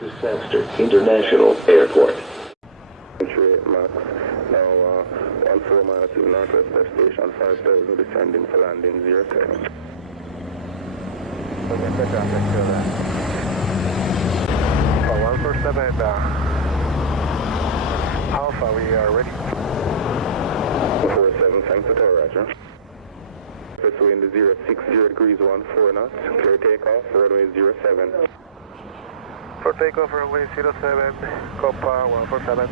Disaster International Airport. Max, now 14 miles to Northwest Best Station 5000, descending for landing 07. Okay, good job, let's do that. 147, Alpha, we are ready. 47, thanks for tower, Roger. First wind 060 degrees 14 knots, clear takeoff, runway 07. For takeoff, runway 07, Copa 147.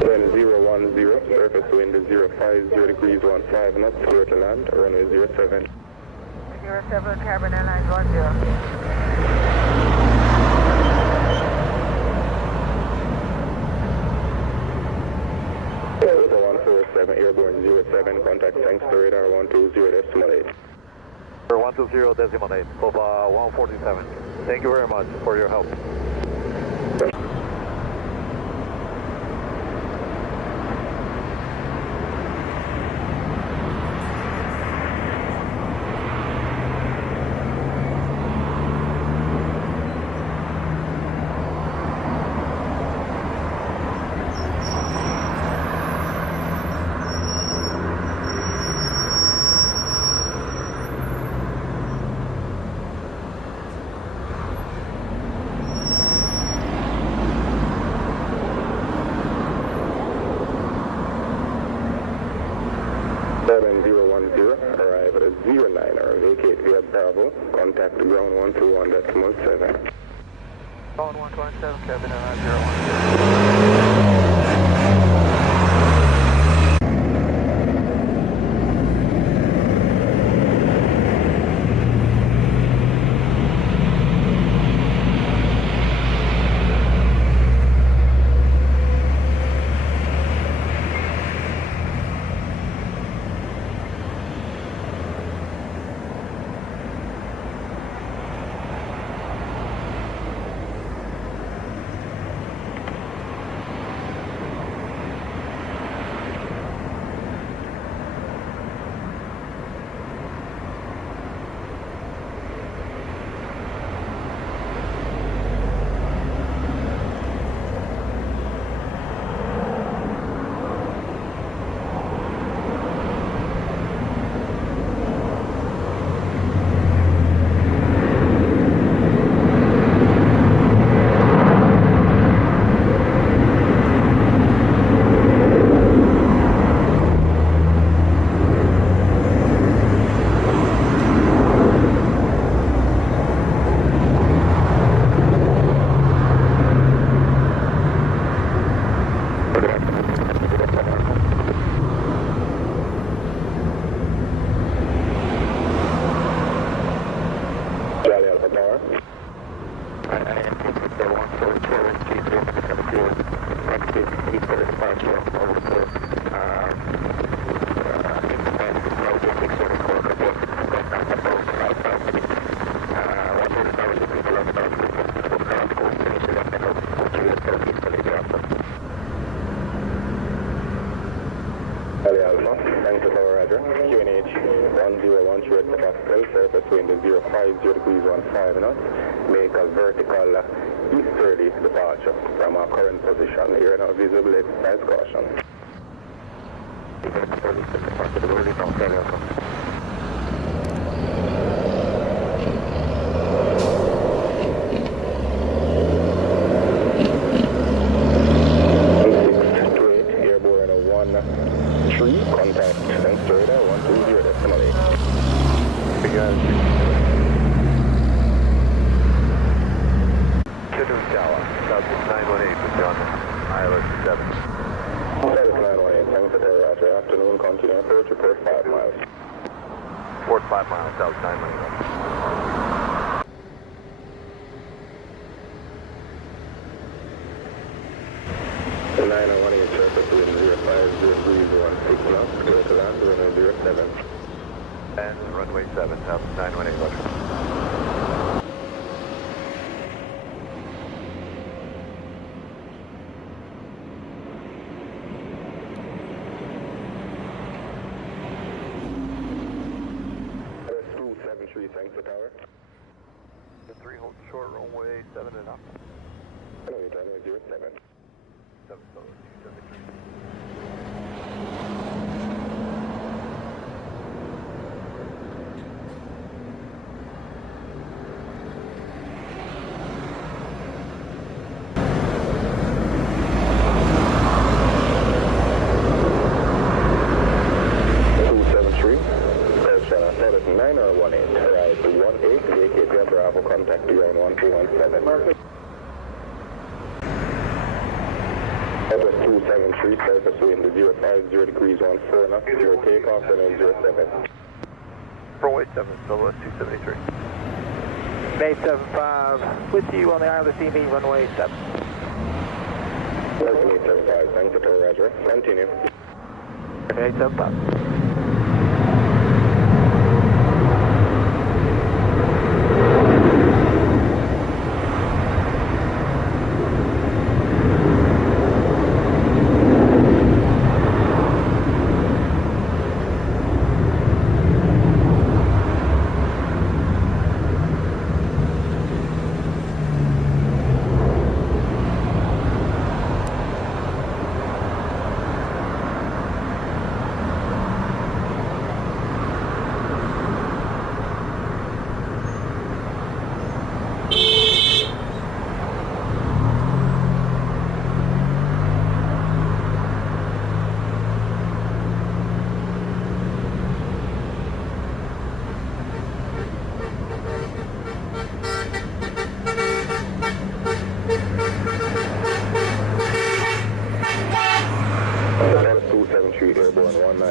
Then 010, surface wind 050 degrees 15 knots, clear to land, runway 07. 07, Caravan Airlines 147, airborne 07, contact thanks to radar 120.8. 120.8, Copa 147. Thank you very much for your help. Arrive at 09 or vacate via Bravo. Contact ground 121.17. Ground 127, Caravan Airlines 010. surface wind is 050 degrees 15 knots. Make a vertical easterly departure from our current position. Here now visible exercise caution. Contact thanks to radar 120 decimal 8. Because Stewy Tower, South 918 with John ILS 7. South 918, thanks to Roger. Afternoon, continue approach, report 5 miles. Report 5 miles, South 918. 918 surface wind 050 degrees 16 knots, clear to land, runway 07. And runway 7, South 918, Roger. That's 273, thanks to tower. The 3 hold short, runway 7 and up. Hello, runway 07. 7, so 273. Contact beyond 1217. That was 273, surface wind 050 degrees 14 knots, 0 takeoff, and 07. Runway 7, Silhouette 273. Bay 75, with you on the ILS EV, runway 7. Welcome 875, thanks to Roger. Continue. 875.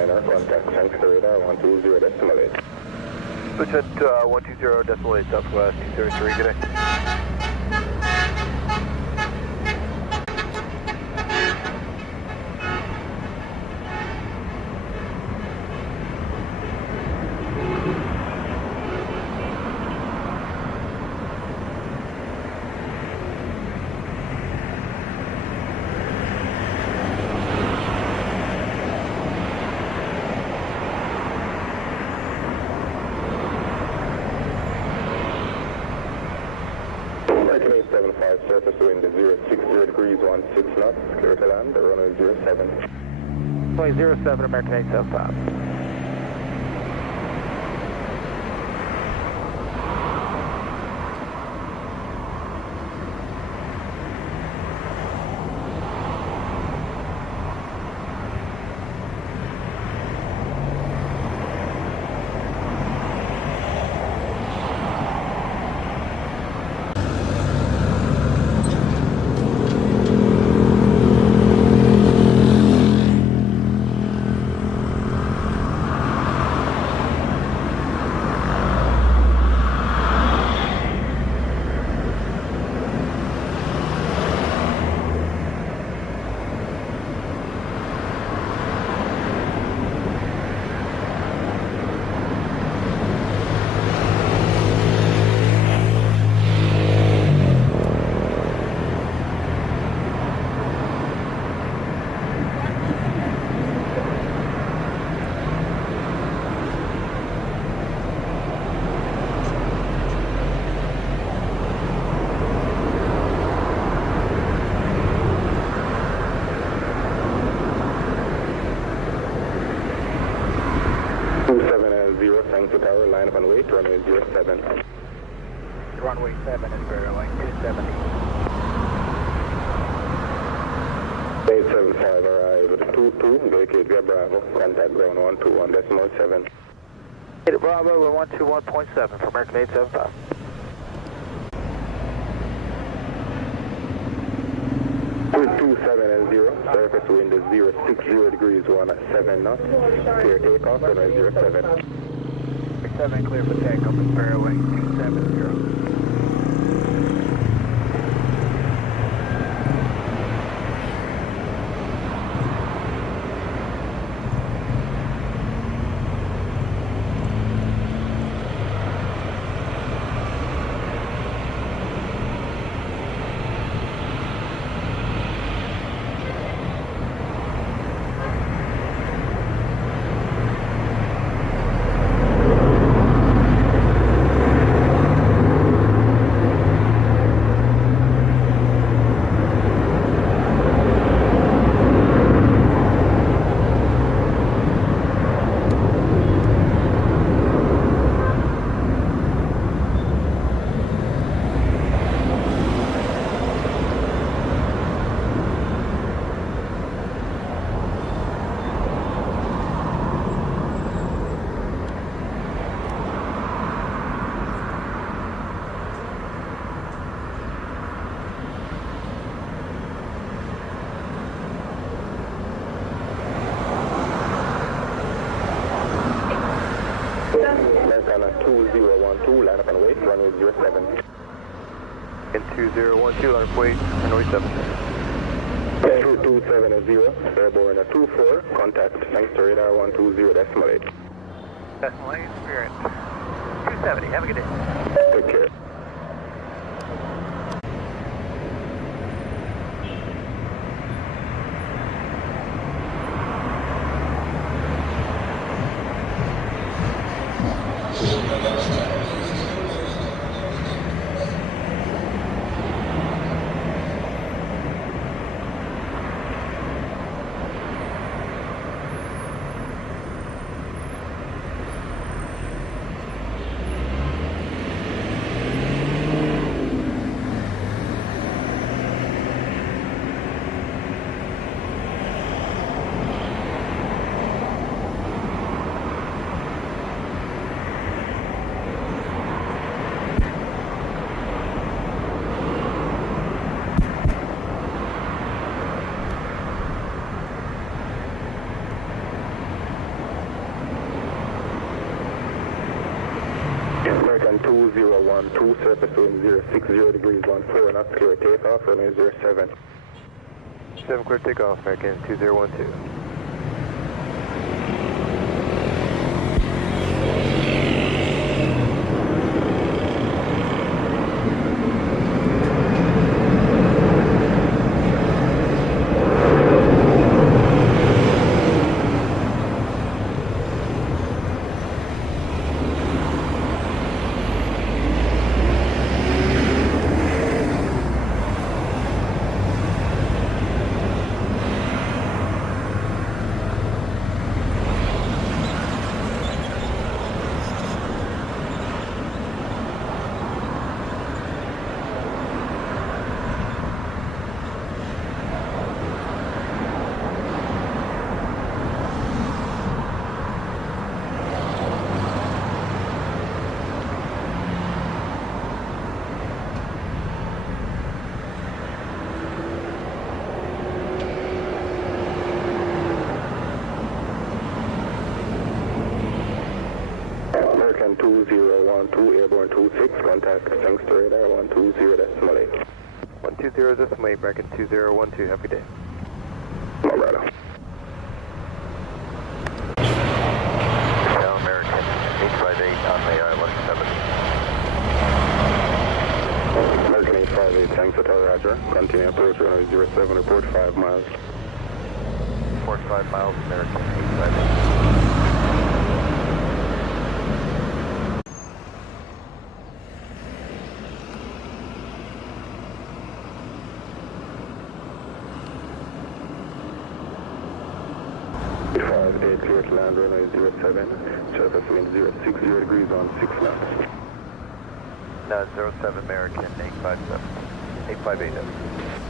Contact thanks to radar 120 decimal 8. Switch at 120 decimal 8 Southwest 233, good day. American 875, surface wind 060 degrees 16 knots, clear to land, runway 07. Runway 07, American 875. runway 07. Runway 7 is Fairway 270. 875 arrive at 22, vacate via Bravo, contact ground 121.7. Bravo, we're 121.7 for American 875. and 0, surface wind is 060 degrees 1 at 7 knots, clear takeoff, runway 07. 7 clear for takeoff at Fairway 270. Americana 2012, line up and wait, runway 07. And 2012, line up wait, runway 7. 270, airborne at 24, contact, thanks to radar 120.8. Decimal 8, Spirit 270, have a good day. Take care. American 2012, surface wind 060 degrees 14 knots, clear takeoff, runway 07. 7 clear takeoff, American 2012. American 2012, airborne 26, contact, thanks to radar 120.8. 120.8, American 2012, have a good day. Colorado. Now American 858 on the island 7. American 858, thanks to Roger. Continue approach runway 07, report 5 miles. 45 miles, American 858. 8 clear to land, runway 07, surface wind 060 degrees on 6 knots. No, 07 American, 857. 8587.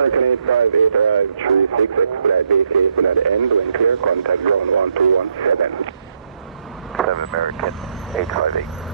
American 858 arrived 36, expedite vacation at the end, when clear, contact ground 1217. 7 American, 858.